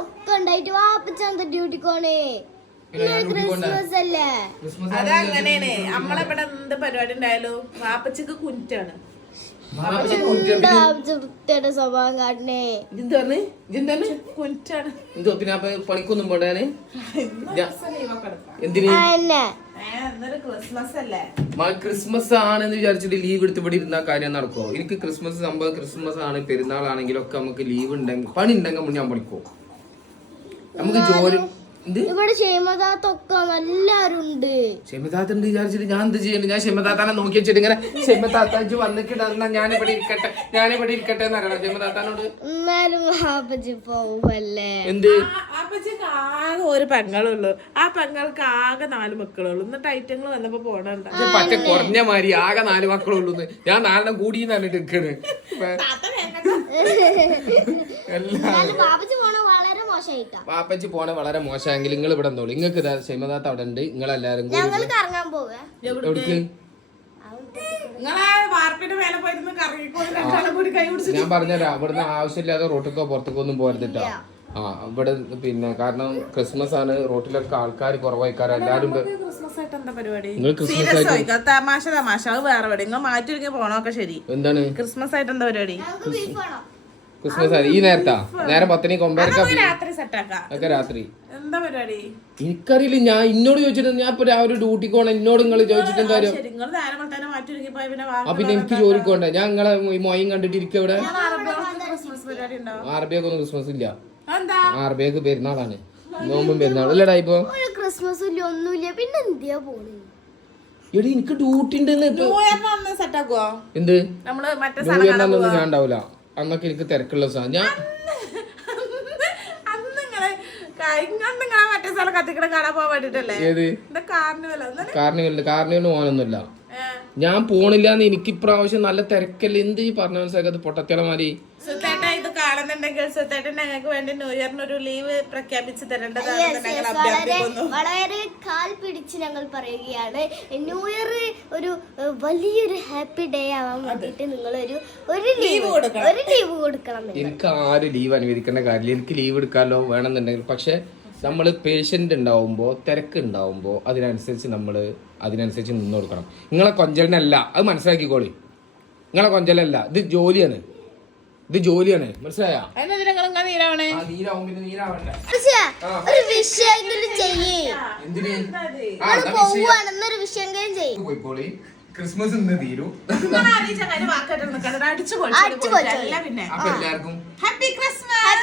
ഒക്കെ ഉണ്ടായിട്ട് വാപ്പച്ചാന്ത ഡ്യൂട്ടിക്കോണേ ക്രിസ്മസ് അല്ലേ. അതങ്ങനെയാണ് നമ്മളെവിടെ എന്ത് പരിപാടി ഉണ്ടായാലും വാപ്പച്ചക്ക് കുറ്റാണ്. വൃത്തിയുടെ സ്വഭാവം കാട്ടണേ. കുറ്റാണ്. പിന്നെ പണിക്കൊന്നും പോണ്ടാണ് ക്രിസ്മസ് അല്ലേ? ക്രിസ്മസ് ആണെന്ന് വിചാരിച്ചിട്ട് ലീവ് എടുത്ത് ഇവിടെ ഇരുന്ന കാര്യം നടക്കുമോ? എനിക്ക് ക്രിസ്മസ് സംഭവം ക്രിസ്മസ് ആണ് പെരുന്നാളാണെങ്കിലും ഒക്കെ നമുക്ക് ലീവ് ഉണ്ടെങ്കിൽ പണി ഉണ്ടെങ്കിൽ ഞാൻ പണിക്കോ. നമുക്ക് ജോലി ഇവിടെ ക്ഷേമതാത്തൊക്കെ എല്ലാരും ഉണ്ട്. ക്ഷമതാത്തുണ്ട് വിചാരിച്ചിട്ട് ഞാൻ എന്ത് ചെയ്യണ്ട? ഞാൻ ക്ഷമതാത്താനെ നോക്കി വെച്ചിട്ട് ഇങ്ങനെ ക്ഷമതാത്താച്ച് വന്നിട്ട് ഞാനിവിടെ ഇരിക്കട്ടെ എന്നറിയണം ക്ഷമതാത്താനോട്. എന്നാലും വാപ്പച്ചി പോവല്ലേ. എന്ത് വാപ്പച്ചിക്ക് ആകെ ഒരു പെങ്ങളുള്ളൂ. ആ പെങ്ങൾക്ക് ആകെ 4 മക്കളുള്ളൂ. എന്നിട്ട് ഐറ്റങ്ങൾ വന്നപ്പോ പോണണ്ട പറ്റ കുറഞ്ഞ മാതിരി ആകെ 4 മക്കളുള്ളൂ. ഞാൻ 4 കൂടി പറഞ്ഞിട്ട് നിൽക്കണ്. വാപ്പച്ചി പോണ വളരെ മോശമെങ്കിൽ നിങ്ങൾ ഇവിടെ എന്തോളൂ. നിങ്ങൾക്ക് ക്ഷമതാത്ത അവിടെ ഉണ്ട്. നിങ്ങളെല്ലാരും എവിടേക്ക് ഞാൻ പറഞ്ഞുതരാം. ഇവിടുന്ന് ആവശ്യമില്ലാതെ റോട്ടിക്കോ പുറത്തേക്കോ ഒന്നും പോരുത്തിട്ടോ. ഇവിടെ പിന്നെ കാരണം ക്രിസ്മസ് ആണ്. റോട്ടിലൊക്കെ ആൾക്കാർ കുറവായിക്കാരം. എല്ലാരും നിങ്ങൾ ക്രിസ്മസ് ആയിട്ട് തമാശ വേറെ നിങ്ങൾ മാറ്റി പോണൊക്കെ ശരി. എന്താണ് ക്രിസ്മസ് ആയിട്ട് എന്താ പരിപാടി? ക്രിസ്മസ് ആണ് ഈ നേരത്താ നേരം 10 രാത്രി സെറ്റാക്കാം. രാത്രി എന്താ പരിപാടി എനിക്കറിയില്ല. ഞാൻ ഇന്നോട് ചോദിച്ചിട്ട് ഞാൻ ഇപ്പൊ രാവിലെ ഡ്യൂട്ടിക്ക് പോകണം. എന്നോട് നിങ്ങൾ ചോദിച്ചിട്ട് എന്താ കാര്യം? പിന്നെ എനിക്ക് ജോലിക്ക് പോകണ്ടേ? ഞാൻ നിങ്ങളെ മൊയും കണ്ടിട്ട് ഇരിക്കും ഇവിടെ. ആർബിയൊക്കെ ഒന്നും ക്രിസ്മസ് ഇല്ല. ആർബിയൊക്കെ പെരുന്നാളാണ്. നോമ്പും പെരുന്നാളും അല്ലടാ. ഇപ്പൊ ക്രിസ്മസ് ഇല്ല ഒന്നുമില്ല. പിന്നെ എന്തിയാ പോണേ? എടി എനിക്ക് ഡ്യൂട്ടി ഉണ്ട്. എന്ത് ന്യൂ ഇയറിനൊന്നും ഞാൻ ഉണ്ടാവില്ല. അന്നൊക്കെ എനിക്ക് തിരക്കുള്ള ദിവസം. ഞാൻ കാർണിവലിന് പോകാനൊന്നുമില്ല. ഞാൻ പോണില്ല. എനിക്ക് ഇപ്രാവശ്യം നല്ല തിരക്കല്ലേ. എന്ത് ഈ പറഞ്ഞ മനസ്സിലാക്കാത്ത പൊട്ടത്തിളമാരി. ഇത് കാണുന്നുണ്ടെങ്കിൽ ഞങ്ങൾക്ക് വേണ്ടി ന്യൂ ഇയറിന് ഒരു ലീവ് പ്രഖ്യാപിച്ചു വളരെ കാൽ പിടിച്ച് ഞങ്ങൾ പറയുകയാണ്. ന്യൂ ഇയർ ഒരു വലിയൊരു ഹാപ്പി ഡേ ആവാൻ വേണ്ടിട്ട് നിങ്ങൾ ഒരു ലീവ് കൊടുക്കണം. എനിക്ക് ആരും ലീവ് അനുവദിക്കേണ്ട കാര്യമില്ല. എനിക്ക് ലീവ് എടുക്കാമല്ലോ വേണമെന്നുണ്ടെങ്കിൽ. പക്ഷെ നമ്മൾ പേഷ്യൻ്റ് ഉണ്ടാവുമ്പോൾ തിരക്ക് ഉണ്ടാവുമ്പോൾ അതിനനുസരിച്ച് നിന്ന് കൊടുക്കണം. നിങ്ങളെ കൊഞ്ചലിനല്ല, അത് മനസ്സിലാക്കിക്കോളി. നിങ്ങളെ കൊഞ്ചലല്ല, ഇത് ജോലിയാണ്. മനസ്സിലായോ? ഒരു വിഷയെങ്കിലും പോയിക്കോളി. ക്രിസ്മസ് ഇന്ന് തീരും. അടിച്ചു എല്ലാവർക്കും ഹാപ്പി ക്രിസ്മസ്.